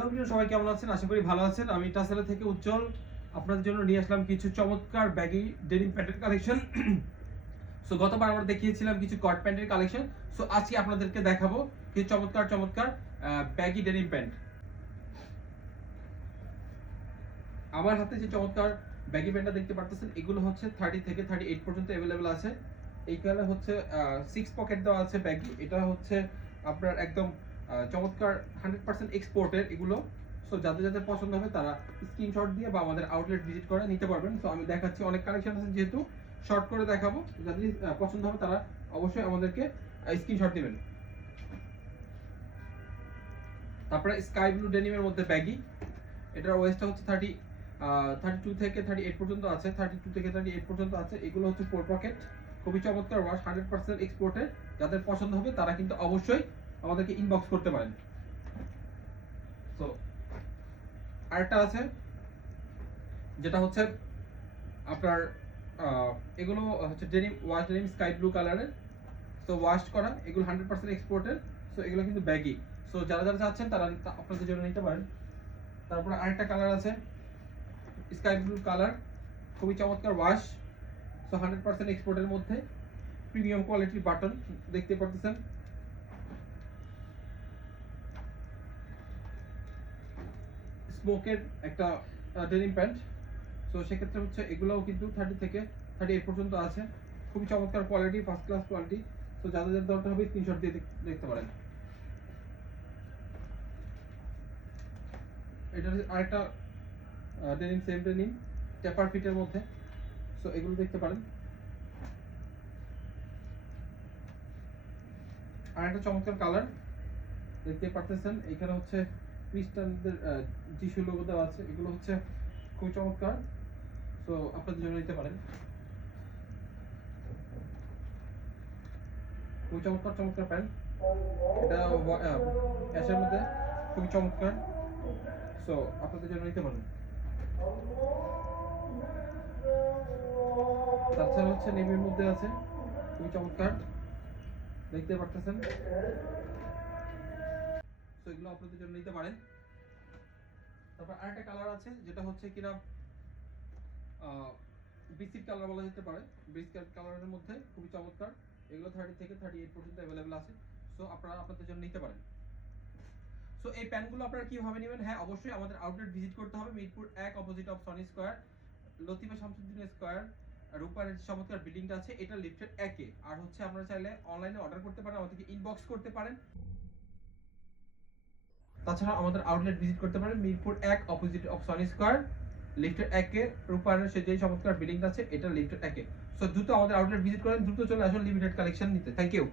Hello everyone, সবাই কেমন আছেন? আশা করি ভালো আছেন। আমি টাসেলা থেকে উজ্জ্বল আপনাদের জন্য নিয়ে আসলাম কিছু চমৎকার ব্যাগি ডেনিম প্যান্টের কালেকশন। সো গতবার আমরা দেখিয়েছিলাম কিছু কট প্যান্টের কালেকশন। সো আজকে আপনাদেরকে দেখাবো কিছু চমৎকার চমৎকার ব্যাগি ডেনিম প্যান্ট। আমার হাতে যে চমৎকার ব্যাগি প্যান্টটা দেখতে পারতেছেন, এগুলো হচ্ছে 30 থেকে 38 পর্যন্ত অ্যাভেলেবেল আছে। এইখানে হচ্ছে 6 পকেট দেওয়া আছে ব্যাগি। এটা হচ্ছে আপনার একদম চমৎকার 100% এক্সপোর্টের এগুলো। সো যাদের যাদের পছন্দ হবে তারা স্ক্রিনশট দিয়ে বা আমাদের আউটলেট ভিজিট করে নিতে পারবেন। সো আমি দেখাচ্ছি, অনেক কালেকশন আছে যেহেতু শর্ট করে দেখাবো। যাদের পছন্দ হবে তারা অবশ্যই আমাদেরকে স্ক্রিনশট দিবেন। তারপরে স্কাই ব্লু ডেনিমের মধ্যে ব্যাগি, এটার ওয়েস্টটা হচ্ছে 32 থেকে 38 পর্যন্ত আছে। 32 থেকে 38 পর্যন্ত আছে। এগুলো হচ্ছে 4 পকেট, খুবই চমৎকার ওয়াশ, 100% এক্সপোর্টের। যাদের পছন্দ হবে তারা কিন্তু অবশ্যই আমাদেরকে ইনবক্স করতে পারেন। সো আরেকটা আছে যেটা হচ্ছে আপনার এগুলো হচ্ছে denim wash, denim sky blue কালারের। সো ওয়াশ করা, এগুলো 100% এক্সপোর্টের। সো এগুলো কিন্তু ব্যাগি। সো যারা যারা চাচ্ছেন তারা আপনাদের জন্য নিতে পারেন। তারপর আরেকটা কালার আছে স্কাই ব্লু কালার, খুবই চমৎকার ওয়াশ। সো 100% এক্সপোর্টের মধ্যে প্রিমিয়াম কোয়ালিটির বাটন দেখতে পারতেছেন। স্মোকের একটা ডেনিম প্যান্ট। সো সেক্ষেত্রে হচ্ছে এগুলোও কিন্তু 30 থেকে 38 পর্যন্ত আছে। খুবই চমৎকার quality, first class quality. So যাদের যাদের দরকার হবে স্ক্রিনশট দিয়ে দেখতে পারেন। এটা আরেকটা ডেনিম, সেম ডেনিম টেপার ফিটের মধ্যে। সো এগুলো দেখতে পারেন। আরেকটা চমৎকার কালার দেখতে পারতেছেন, এখানে হচ্ছে খ্রিস্টানদের যিশু লোগো দেওয়া আছে। এগুলো হচ্ছে খুবই চমৎকার। সো আপনাদের জন্য নিতে পারেন। খুবই চমৎকার চমৎকার প্যান্ট। এটা অ্যাশের মধ্যে খুবই চমৎকার। সো আপনাদের জন্য নিতে পারেন। তাছাড়া হচ্ছে নেভির মধ্যে আছে, খুবই চমৎকার দেখতে পারতেছেন। সো এগুলো আপনাদের জন্য নিতে পারেন। তারপর আরেকটা কালার আছে যেটা হচ্ছে কিনা বিস্কিট কালার বলা যেতে পারে। বিস্কিট কালারের মধ্যে খুবই চমৎকার। এগুলো 30 থেকে 38 পর্যন্ত অ্যাভেলেবেল আছে। সো আপনারা আপনাদের জন্য নিতে পারেন। সো এই প্যান্টগুলো আপনারা কিভাবে নেবেন? হ্যাঁ, অবশ্যই আমাদের আউটলেট ভিজিট করতে হবে। Mirpur 1 opposite of Sony square, Latifa Shamsuddin square, রূপারের চমৎকার বিল্ডিংটা আছে, এটা লিফটের 1 এ। আর হচ্ছে আপনারা চাইলে অনলাইনে অর্ডার করতে পারেন, আমাদেরকে ইনবক্স করতে পারেন। তাছাড়া আমাদের আউটলেট ভিজিট করতে পারেন Mirpur 1 opposite of Sony square, লিফটের 1 এ। রূপারের সে যে চমৎকার বিল্ডিংটা আছে এটা লিফটের 1 এ। সো দ্রুত আমাদের আউটলেট ভিজিট করেন, দ্রুত চলে আসুন লিমিটেড কালেকশন নিতে। Thank you.